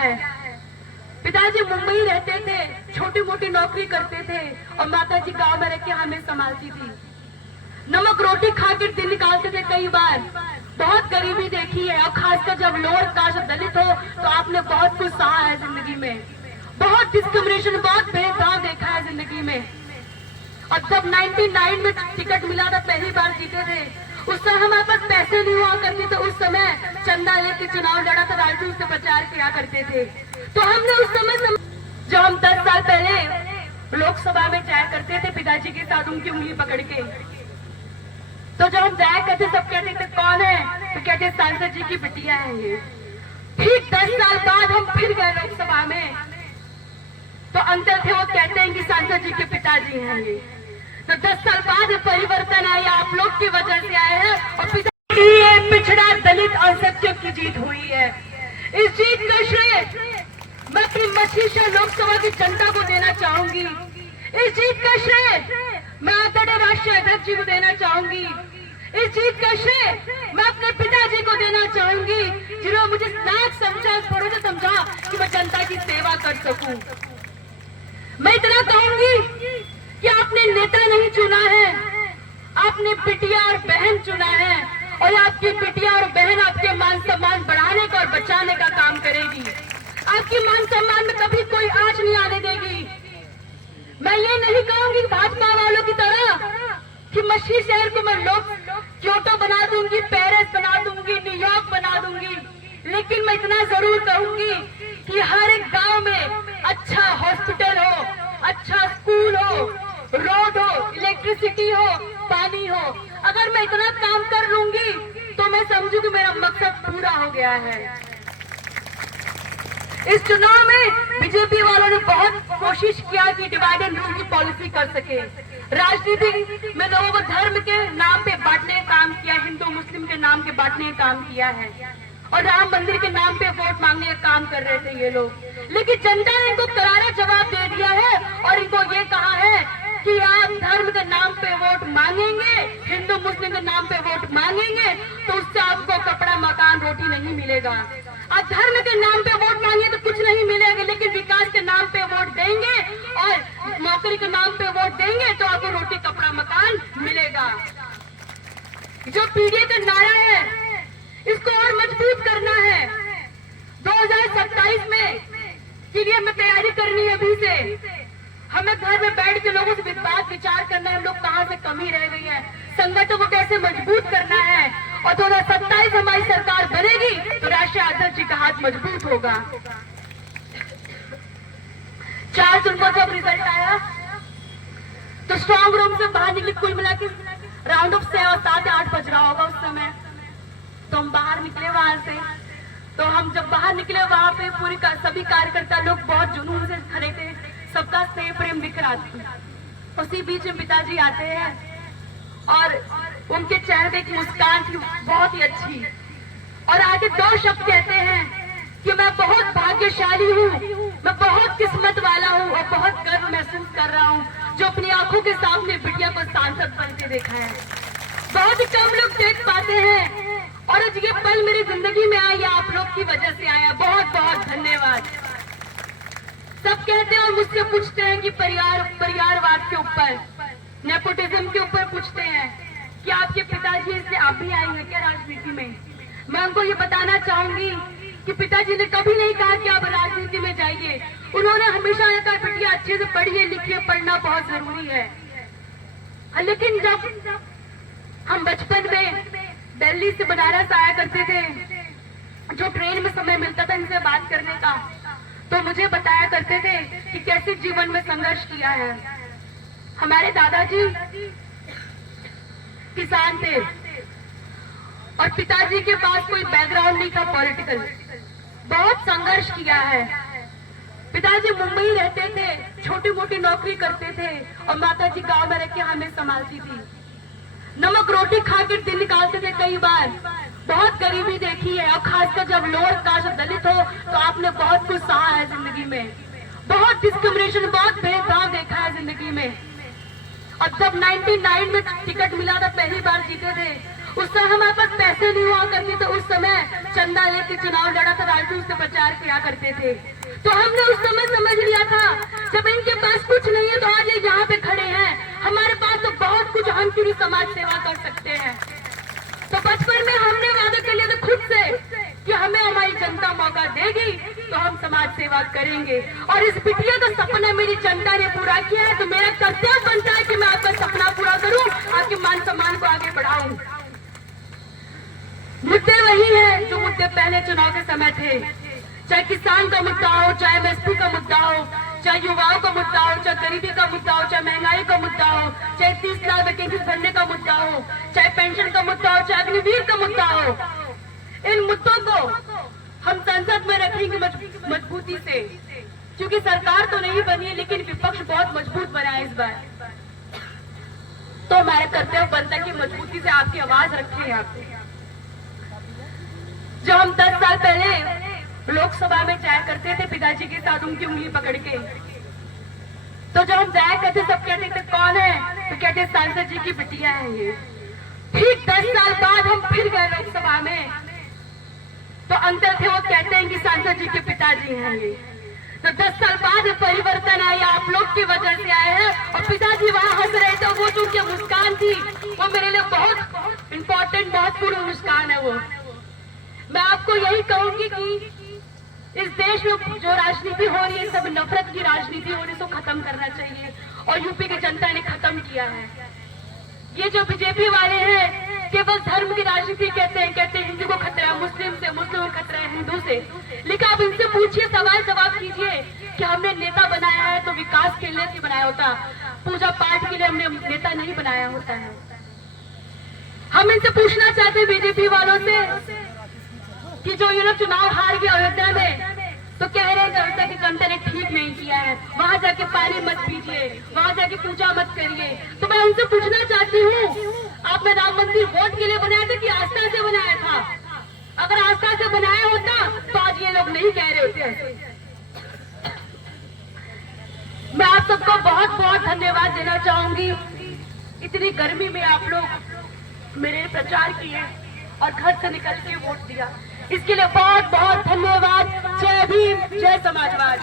है। पिताजी मुंबई रहते थे, छोटी मोटी नौकरी करते थे और माताजी गांव में रह के हमें संभालती थी। नमक रोटी खा के दिन निकालते थे कई बार। बहुत गरीबी देखी है और खासकर जब लोअर कास्ट दलित हो तो आपने बहुत कुछ सहा है जिंदगी में। बहुत डिस्क्रिमिनेशन, बहुत भेदभाव देखा है जिंदगी में। और जब 99 में टिकट मिला था, पहली बार जीते थे, उस समय हमारे पास पैसे नहीं हुआ करते थे। उस समय चंदा लेके चुनाव लड़ा था, राजू से प्रचार किया करते थे। तो हमने उस समय जो हम 10 साल पहले लोकसभा में जाया करते थे पिताजी के साथ उनकी उंगली पकड़ के, तो जब हम जाया करते सब कहते थे कौन है, तो कहते सांसद जी की बिटिया है ये। ठीक 10 साल बाद हम फिर गए लोकसभा में, तो अंकल थे वो कहते हैं कि सांसद जी के पिताजी हैं ये। तो 10 साल बाद परिवर्तन आया, आप लोग की वजह से आए हैं और पिताजी पिछड़ा दलित और सत्य की जीत हुई है। इस जीत का श्रेय मैं अपनी मशीशा लोकसभा की जनता को देना चाहूंगी। इस जीत का श्रेय मैं आदरणीय राष्ट्रीय अध्यक्ष जी को देना चाहूंगी। इस जीत का श्रेय मैं अपने पिताजी को देना चाहूंगी, जिन्होंने मुझे नाक समझा, भरोसा समझा कि मैं जनता की सेवा कर सकूं। मैं इतना कहूंगी कि आपने नेता नहीं चुना है, आपने बिटिया और बहन चुना है, और आपकी बिटिया और बहन आपके मान सम्मान बढ़ाने का और बचाने का काम करेगी। आपकी मान सम्मान में कभी कोई आंच नहीं आने देगी। मैं ये नहीं कहूंगी भाजपा वालों की तरह कि मशीर शहर को मैं क्योटो बना दूंगी, पेरिस बना दूंगी, न्यूयॉर्क बना दूंगी, लेकिन मैं इतना जरूर कहूंगी कि हर एक गांव में अच्छा हॉस्पिटल हो, अच्छा स्कूल हो, रोड हो, इलेक्ट्रिसिटी हो, पानी हो। अगर मैं इतना काम कर लूंगी तो मैं समझू कि मेरा मकसद पूरा हो गया है। इस चुनाव में बीजेपी वालों ने बहुत कोशिश किया कि डिवाइड एंड रूल की पॉलिसी कर सके। राजनीति में लोगों को धर्म के नाम पे बांटने का काम किया, हिंदू मुस्लिम के नाम के बांटने का काम किया है, और राम मंदिर के नाम पे वोट मांगने का काम कर रहे थे ये लोग। लेकिन जनता ने इनको करारा जवाब दे दिया है और इनको ये कहा है कि आप धर्म के नाम पे वोट मांगेंगे, हिंदू मुस्लिम के नाम पे वोट मांगेंगे तो उससे आपको कपड़ा, मकान, रोटी नहीं मिलेगा। आप धर्म के नाम पे वोट मांगे तो कुछ नहीं मिलेगा, लेकिन विकास के नाम पे वोट देंगे और नौकरी के नाम पे वोट देंगे तो आपको रोटी, कपड़ा, मकान मिलेगा। जो पीडीए का नारा है इसको और मजबूत करना है। 2027 में के लिए हमें तैयारी करनी है अभी से। हमें घर में बैठ के लोगों से बात विचार करना है, हम लोग कहाँ से कमी रह गई है, संगठन को कैसे मजबूत करना है, और 2027 हमारी सरकार बनेगी तो राष्ट्रीय अध्यक्ष जी का हाथ मजबूत होगा। 4 जून को जब रिजल्ट आया तो स्ट्रांग रूम से बाहर निकले, कुल मिला के राउंड ऑफ 7 या 8 बज रहा होगा उस समय। तो हम बाहर निकले वहां से, तो हम जब बाहर निकले वहां पे पूरी सभी कार्यकर्ता लोग बहुत जुनून से खड़े थे, सबका स्नेह प्रेम दिख रहा था। उसी बीच में पिताजी आते हैं और उनके चेहरे पे एक मुस्कान थी बहुत ही अच्छी, और आगे 2 शब्द कहते हैं कि मैं बहुत भाग्यशाली हूँ, मैं बहुत किस्मत वाला हूँ और बहुत गर्व महसूस कर रहा हूँ जो अपनी आंखों के सामने बिटिया को सांसद बनते देखा है। बहुत ही कम लोग देख पाते हैं और आज ये पल मेरी जिंदगी में आया, आप लोग की वजह से आया। बहुत बहुत धन्यवाद। सब कहते हैं और मुझसे पूछते हैं कि परिवारवाद के ऊपर, नेपोटिज्म के ऊपर पूछते हैं कि आपके पिताजी से आप भी आई हैं क्या राजनीति में। मैं उनको ये बताना चाहूंगी कि पिताजी ने कभी नहीं कहा कि आप राजनीति में जाइए। उन्होंने हमेशा कहा बेटिया अच्छे से पढ़िए लिखिए, पढ़ना बहुत जरूरी है। लेकिन जब हम बचपन में दिल्ली से बनारस आया करते थे, जो ट्रेन में समय मिलता था इनसे बात करने का, तो मुझे बताया करते थे कि कैसे जीवन में संघर्ष किया है। हमारे दादाजी किसान थे और पिताजी के पास कोई बैकग्राउंड नहीं था पॉलिटिकल, बहुत संघर्ष किया है। पिताजी मुंबई रहते थे, छोटी मोटी नौकरी करते थे और माताजी गांव में रह के हमें संभालती थी। नमक रोटी खा के दिन निकालते थे कई बार। बहुत गरीबी देखी है और खासकर जब लोअर कास्ट दलित हो तो आपने बहुत कुछ सहा है जिंदगी में। बहुत डिस्क्रिमिनेशन, बहुत भेदभाव देखा है जिंदगी में। और जब 99 में टिकट मिला था, पहली बार जीते थे, उस समय हमारे पास पैसे नहीं हुआ करते तो उस समय चंदा लेके चुनाव लड़ा था, राजू से प्रचार किया करते थे। तो हमने उस समय समझ लिया था जब इनके पास कुछ नहीं है तो आज ये यहाँ पे खड़े हैं, हमारे पास तो बहुत कुछ, हम क्यों समाज सेवा कर सकते हैं। तो बचपन में हमने वादा कर लिया था खुद से कि हमें हमारी जनता मौका देगी तो हम समाज सेवा करेंगे, और इस बिटिया का सपना मेरी जनता ने पूरा किया है। तो मेरा कर्तव्य बनता है कि मैं आपका सपना पूरा करूं, आपके मान सम्मान को आगे बढ़ाऊं। मुद्दे वही है जो मुद्दे पहले चुनाव के समय थे, चाहे किसान का मुद्दा हो, चाहे एमएसपी का मुद्दा हो, चाहे युवाओं का मुद्दा हो, चाहे गरीबी का मुद्दा हो, चाहे महंगाई का मुद्दा हो, चाहे 30 लाख वैकेंसी भरने का मुद्दा हो, चाहे पेंशन का मुद्दा हो, चाहे अग्निवीर का मुद्दा हो। इन मुद्दों को हम संसद में रखेंगे मजबूती से, क्योंकि सरकार तो नहीं बनी है लेकिन विपक्ष बहुत मजबूत बना है इस बार। तो हमारा कर्तव्य बनता है कि मजबूती से आपकी आवाज रखें यहाँ पे। जो हम 10 साल पहले लोकसभा में जाया करते थे पिताजी के साथ उनकी उंगली पकड़ के, तो जब हम जाया करते सब कहते थे कौन है, तो कहते सांसद जी की बिटिया है ये। ठीक 10 साल बाद हम फिर गए लोकसभा में, तो अंतर थे, वो कहते हैं कि सांसद जी के पिताजी हैं ये। तो 10 साल बाद परिवर्तन आया, आप लोग की वजह से आए हैं, और पिताजी वहां हंस रहे थे, वो जो उनकी मुस्कान थी वो मेरे लिए बहुत इंपॉर्टेंट, बहुत पूर्ण मुस्कान है वो। मैं आपको यही कहूंगी कि इस देश में जो राजनीति हो रही है, सब नफरत की राजनीति हो रही है, तो खत्म करना चाहिए, और यूपी की जनता ने खत्म किया है। ये जो बीजेपी वाले हैं केवल धर्म की राजनीति कहते हैं हिंदू को खतरा है मुस्लिम से, मुस्लिम को खतरा है हिंदू से। लेकिन आप इनसे पूछिए, सवाल जवाब कीजिए कि हमने नेता बनाया है तो विकास के लिए नहीं बनाया होता, पूजा पाठ के लिए हमने नेता नहीं बनाया होता है। हम इनसे पूछना चाहते हैं बीजेपी वालों से कि जो ये लोग चुनाव हार गए अयोध्या में, तो कह रहे हैं कि जनता ने ठीक नहीं किया है, वहां जाके पानी मत पीजिए, वहां जाके पूजा मत करिए। तो मैं उनसे पूछना चाहती हूँ, आपने राम मंदिर वोट के लिए बनाया था कि आस्था से बनाया था? अगर आस्था से बनाया होता तो आज ये लोग नहीं कह रहे होते। मैं आप सबको बहुत बहुत धन्यवाद देना चाहूंगी, इतनी गर्मी में आप लोग मेरे प्रचार किए और घर से निकल के वोट दिया, इसके लिए बहुत बहुत धन्यवाद। जय भीम, जय समाजवाद।